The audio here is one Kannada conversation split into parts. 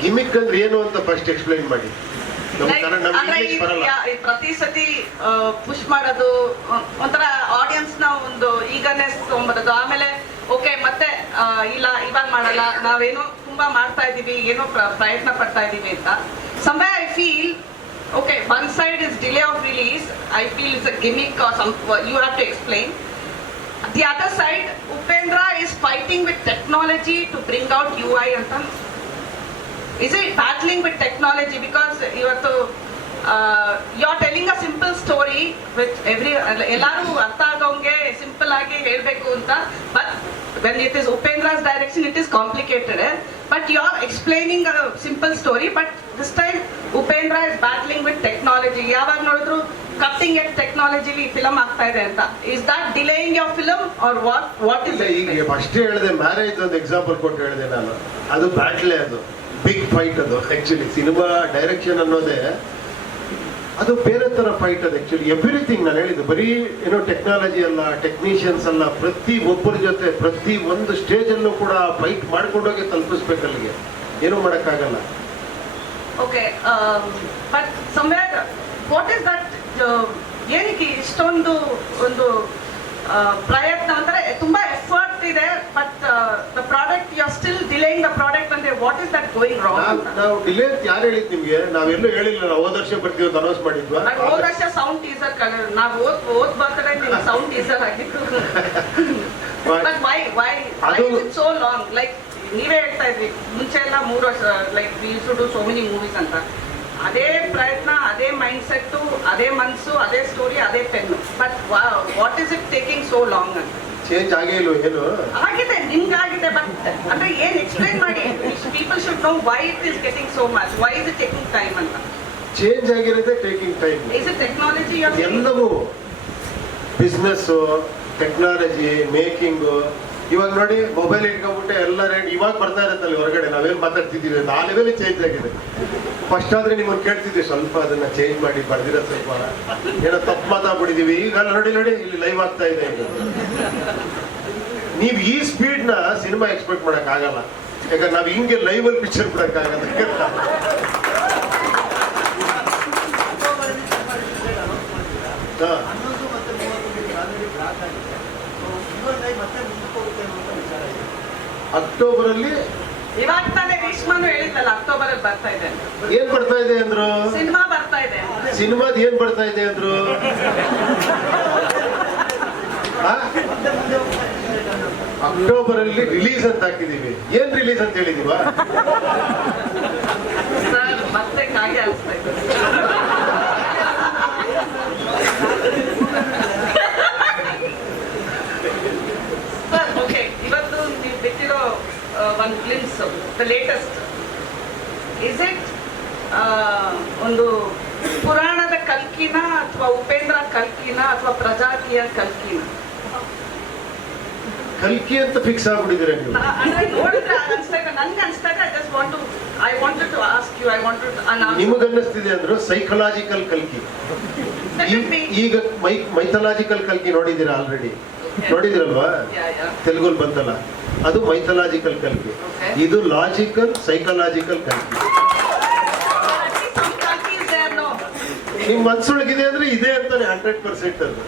ಗಿಮಿಕ್ ಅಂದ್ರೆ ಏನು ಅಂತ ಫಸ್ಟ್ ಎಕ್ಸ್ಪ್ಲೈನ್ ಮಾಡಿ. ಪ್ರತಿ ಸತಿ ಪುಷ್ ಮಾಡೋದು ಒಂಥರ ಆಡಿಯನ್ಸ್ನ ಒಂದು ಈಗರ್ನೆಸ್ ತೊಗೊಂಬರೋದು. ಆಮೇಲೆ ಓಕೆ ಮತ್ತೆ ಇಲ್ಲ ಇವಾಗ ಮಾಡಲ್ಲ ನಾವೇನೋ ತುಂಬಾ ಮಾಡ್ತಾ ಇದೀವಿ ಏನೋ ಪ್ರ- ಪ್ರಯತ್ನ ಪಡ್ತಾ ಇದೀವಿ ಅಂತ. ಸಮಯ I feel okay one side is delay of release I feel is a gimmick some you have to explain the other side Upendra is fighting with technology to bring out you I ಅಂತ. Is it battling with technology because ಇವತ್ತು you are telling a simple story with every ಎಲ್ಲರೂ ಅರ್ಥ ಆಗೋಂಗೆ ಸಿಂಪಲ್ ಆಗಿ ಹೇಳಬೇಕು ಅಂತ. But when it is Upendra's direction it is complicated but you are explaining simple story but this time Upendra is battling with technology ಯಾವಾಗ ನೋಡಿದ್ರು ಕಪ್ಪಿಂಗ್ ಎಟ್ ಟೆಕ್ನಾಲಜಿಲಿ ಫಿಲಮ್ ಆಗ್ತಾ ಇದೆ ಅಂತ. Is that delaying your film or what what is ಈಗ ಫಸ್ಟ್ ಹೇಳಿದೆ ಮ್ಯಾರೇಜ್ ಒಂದು ಎಕ್ಸಾಂಪಲ್ ಕೊಟ್ಟು ಹೇಳಿದೆ ನಾನು. ಅದು ಬ್ಯಾಟ್ಲೆ ಅದು. ಬಿಗ್ ಫೈಟ್ ಅದು ಆಕ್ಚುಲಿ ಸಿನಿಮಾ ಡೈರೆಕ್ಷನ್ ಅನ್ನೋದೇ ಅದು ಬೇರೆ ತರ ಫೈಟ್ ಅದು ಆಕ್ಚುಲಿ ಎವ್ರಿಥಿಂಗ್ ನಾನು ಹೇಳಿದ್ದು ಬರೀ ಏನೋ ಟೆಕ್ನಾಲಜಿ ಅಲ್ಲ ಟೆಕ್ನಿಷಿಯನ್ಸ್ ಅಲ್ಲ ಪ್ರತಿ ಒಬ್ಬರ ಜೊತೆ ಪ್ರತಿ ಒಂದು ಸ್ಟೇಜ್ ಅಲ್ಲೂ ಕೂಡ ಫೈಟ್ ಮಾಡ್ಕೊಂಡೋಗಿ ತಲುಪಿಸ್ಬೇಕು ಅಲ್ಲಿಗೆ. ಏನೂ ಮಾಡೋಕ್ಕಾಗಲ್ಲ. Okay but somewhere what is that ಏನಕ್ಕೆ ಇಷ್ಟೊಂದು ಒಂದು ಪ್ರಯತ್ನ ಅಂದರೆ ತುಂಬಾ ಎಫರ್ಟ್ ಇದೆ but the product you are still delaying the product ಅಂದ್ರೆ what is that going wrong ನಾವು ಡಿಲೇ ಅಂತ ಯಾರು ಹೇಳಿದ್ ನಾವು ನಾವೆಲ್ಲೂ ಹೇಳಿಲ್ಲ ನಾವು ಹೋದ ವರ್ಷ ಬರ್ತೀವಿ ಅಂತ ಅನೌನ್ಸ್ ಮಾಡಿದ್ವಾ? ಹೋದ ವರ್ಷ ಸೌಂಡ್ ಟೀಸರ್ ನಾವು ಓದ್ ಓದ್ ಬರ್ತಾರೆ ನಿಮ್ಗೆ ಸೌಂಡ್ ಟೀಸರ್ ಆಗಿತ್ತು but why why so long like ನೀವೇ ಹೇಳ್ತಾ ಇದ್ವಿ ಮುಂಚೆ ಎಲ್ಲ ಮೂರು ವರ್ಷ like we to do so many movies ಅಂತ. ಅದೇ ಪ್ರಯತ್ನ ಅದೇ ಮನ್ಸು ಅದೇ ಸ್ಟೋರಿ ಅದೇ pen but what is it taking so long ಅಂತ ಚೇಂಜ್ ಆಗೇ ಇಲ್ವ ಏನು? ಆಗಿದೆ ನಿಮ್ಗಾಗಿದೆ ಬಟ್ ಅಂದ್ರೆ ಏನ್ ಎಕ್ಸ್ಪ್ಲೈನ್ ಮಾಡಿ? People should know why it is getting so much why is it taking time ಅಂತ. Change ಆಗಿರೋದೇ taking time is it technology ಎಲ್ಲವೂ. ಬಿಸ್ನೆಸ್ಸು ಟೆಕ್ನಾಲಜಿ ಮೇಕಿಂಗು ಇವಾಗ ನೋಡಿ ಮೊಬೈಲ್ ಇಟ್ಕೊಂಡ್ಬಿಟ್ಟು ಎಲ್ಲ ರೇಟ್ ಇವಾಗ ಬರ್ತಾ ಇರುತ್ತಲ್ಲ ಹೊರಗಡೆ ನಾವೇನು ಮಾತಾಡ್ತಿದ್ದೀವಿ ಆ ಲೆವೆಲ್ ಚೇಂಜ್ ಆಗಿದೆ. ಫಸ್ಟ್ ಆದ್ರೆ ನಿಮ್ಮನ್ನು ಕೇಳ್ತಿದ್ವಿ ಸ್ವಲ್ಪ ಅದನ್ನ ಚೇಂಜ್ ಮಾಡಿ ಬರ್ದಿರ ಸ್ವಲ್ಪ. ಏನೋ ತಪ್ಪು ಮಾತಾಡ್ಬಿಟ್ಟಿದೀವಿ ಈಗ ನೋಡಿ ನೋಡಿ ಇಲ್ಲಿ ಲೈವ್ ಆಗ್ತಾ ಇದೆ. ನೀವು ಈ ನ ಸಿನಿಮಾ ಎಕ್ಸ್ಪೆಕ್ಟ್ ಮಾಡಕ್ ಆಗಲ್ಲ. ಯಾಕಂದ್ರೆ ನಾವು ಹಿಂಗೆ ಲೈವ್ ಅಲ್ಲಿ ಪಿಕ್ಚರ್ ಬಿಡಕ್ ಆಗಲ್ಲ. ಹಾ ಹನ್ನೊಂದು ಮತ್ತೆ ಮೂವತ್ತು ನಿಮಿಷ ಆಲ್ರೆಡಿ ಬ್ಲಾಕ್ ಆಗಿದೆ ಸೊ ಇವನ್ ಮತ್ತೆ ಮುಂದಕ್ಕೆ ಹೋಗುತ್ತೆ ಅನ್ನುವಂಥ ವಿಚಾರ ಇದೆ ಅಕ್ಟೋಬರ್ ಅಲ್ಲಿ ಇವಾಗ ತಾನೇ ಹೇಳಿದ್ನಲ್ಲ ಅಕ್ಟೋಬರ್ ಅಲ್ಲಿ ಬರ್ತಾ ಇದೆ ಏನ್ ಬರ್ತಾ ಇದೆ ಅಂದ್ರು? ಸಿನಿಮಾ ಬರ್ತಾ ಇದೆ ಸಿನಿಮಾದ ಏನ್ ಬರ್ತಾ ಇದೆ ಅಂದ್ರು. ಅಕ್ಟೋಬರ್ ಅಲ್ಲಿ ರಿಲೀಸ್ ಅಂತ ಹಾಕಿದೀವಿ. ಏನ್ ರಿಲೀಸ್ ಅಂತ ಹೇಳಿದೀವ ಸರ್ ಮತ್ತೆ ಕಾಗೆ ಅನಿಸ್ತಾ ಇದೆ ಸರ್ ಓಕೆ ಇವತ್ತು ನೀವು ಬಿಟ್ಟಿರೋ ಒಂದು glimpse the latest is it ಒಂದು ಪುರಾಣದ ಕಲ್ಕಿನ ಅಥವಾ ಉಪೇಂದ್ರ ಕಲ್ಕಿನ ಅಥವಾ ಪ್ರಜಾತಿಯ ಕಲ್ಕಿನ? ಕಲ್ಕಿ ಅಂತ ಫಿಕ್ಸ್ ಆಗ್ಬಿಟ್ಟಿದ್ದೀರ ನೀವು? ನೋಡಿದ್ರೆ ಅನ್ಸ್ದಾಗ ನನ್ಗೆ ಅನ್ಸ್ದಾಗ I just want to I wanted to ask you I wanted ನಿಮಗೆ ಅನ್ನಿಸ್ತಿದೆ ಅಂದ್ರೆ ಸೈಕಲಾಜಿಕಲ್ ಕಲ್ಕಿ. ಈಗ ಮೈ ಮೈಥಲಾಜಿಕಲ್ ಕಲ್ಕಿ ನೋಡಿದ್ದೀರಾ ಆಲ್ರೆಡಿ ನೋಡಿದಿರಲ್ವಾ ತೆಲುಗುಲ್ ಬಂತಲ್ಲ. ಅದು ಮೈಥಲಾಜಿಕಲ್ ಕಲಿಕೆ ಇದು ಲಾಜಿಕಲ್ ಸೈಕಲಾಜಿಕಲ್ ಕಲಿಕೆ ನಿಮ್ ಮನ್ಸೊಳಗಿದೆ ಅಂದ್ರೆ ಇದೆ ಅಂತಾನೆ ಹಂಡ್ರೆಡ್ ಪರ್ಸೆಂಟ್ ಅದು.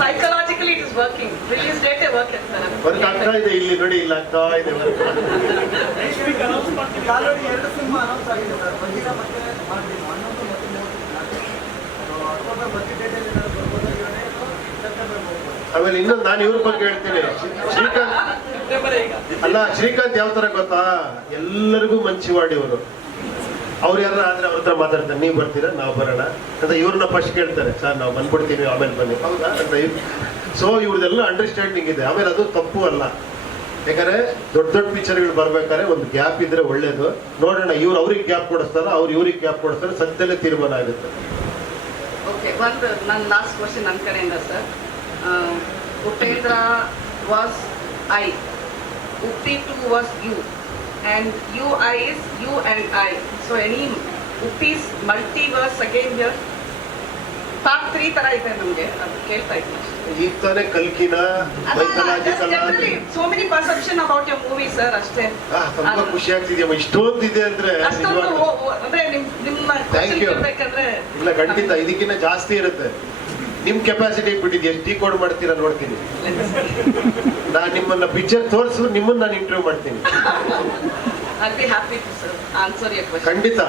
Psychologically it is working release date work work ಆಗ್ತಾ ಇದೆ ಇಲ್ಲಿ ನೋಡಿ ಇಲ್ಲ ಆಗ್ತಾ ಇದೆ. ಎರಡು ಸಿನಿಮಾ ಅನೌನ್ಸ್ ಆಗಿದೆ ಸರ್ ಬಂದಿಲ್ಲ ಮತ್ತೆ ಆಮೇಲೆ ಇನ್ನೊಂದು ನಾನು ಇವ್ರ ಬಗ್ಗೆ ಹೇಳ್ತೀನಿ. ಶ್ರೀಕಾಂತ್ ಅಲ್ಲ, ಶ್ರೀಕಾಂತ್ ಯಾವ ತರ ಗೊತ್ತಾ? ಎಲ್ಲರಿಗೂ ಮಂಚಿವಾಡಿ ಇವರು. ಅವ್ರು ಯಾರ ಆದ್ರೆ ಅವ್ರ ಹತ್ರ ಮಾತಾಡ್ತಾರೆ. ನೀವು ಬರ್ತೀರಾ? ನಾವು ಬರೋಣ. ಅಂತ ಇವ್ರನ್ನ ಫಸ್ಟ್ ಕೇಳ್ತಾರೆ. ಸರ್, ನಾವು ಬಂದ್ಬಿಡ್ತೀವಿ, ಆಮೇಲೆ ಬನ್ನಿ. ಹೌದಾ? ಅಂತ ಸೊ ಇವ್ರದೆಲ್ಲ ಅಂಡರ್ಸ್ಟ್ಯಾಂಡಿಂಗ್ ಇದೆ. ಆಮೇಲೆ ಅದು ತಪ್ಪು ಅಲ್ಲ. ಯಾಕಂದ್ರೆ ದೊಡ್ಡ ದೊಡ್ಡ ಪಿಕ್ಚರ್ಗಳು ಬರ್ಬೇಕಾದ್ರೆ ಒಂದು ಗ್ಯಾಪ್ ಇದ್ರೆ ಒಳ್ಳೇದು. ನೋಡೋಣ, ಇವ್ರು ಅವ್ರಿಗೆ ಗ್ಯಾಪ್ ಕೊಡಿಸ್ತಾರ? ಅವ್ರು ಇವ್ರಿಗೆ ಗ್ಯಾಪ್ ಕೊಡಿಸ್ತಾರೆ? ಸತ್ಯಲ್ಲೇ ತೀರ್ಮಾನ ಆಗುತ್ತೆ. ಓಕೆ ಒಂದು ನನ್ನ ಲಾಸ್ಟ್ ಕ್ವಶನ್ ನನ್ನ ಕಡೆಯಿಂದ sir Upendra was I Uppi two was you and you I is you and I so any Uppi's multiverse again here part three ತರ ಇದೆ ನಮ್ಗೆ ಅದು ಕೇಳ್ತಾ ಇದ್ದೀನಿ ಈಗ ತಾನೇ ಕಲ್ಕಿನ so many perception about your movie sir ಅಷ್ಟೇ. ತುಂಬಾ ಖುಷಿ ಆಗ್ತಿದ್ಯಮ್ಮ ಇಷ್ಟೊಂದು ಇದೆ ಅಂದ್ರೆ ಅಂದ್ರೆ ನಿಮ್ ನಿಮ್ಮ. ಇಲ್ಲ ಖಂಡಿತ ಇದಕ್ಕಿಂತ ಜಾಸ್ತಿ ಇರುತ್ತೆ. ನಿಮ್ ಕೆಪಾಸಿಟಿ ಬಿಟ್ಟಿದ್ಯಾ ಎಷ್ಟು ಕೋಡ್ ಮಾಡ್ತೀರಾ ನೋಡ್ತೀನಿ. ನಾನು ನಿಮ್ಮನ್ನ ಪಿಕ್ಚರ್ ತೋರಿಸು ನಿಮ್ಮನ್ನ ನಾನು ಇಂಟರ್ವ್ಯೂ ಮಾಡ್ತೀನಿ. ಖಂಡಿತ.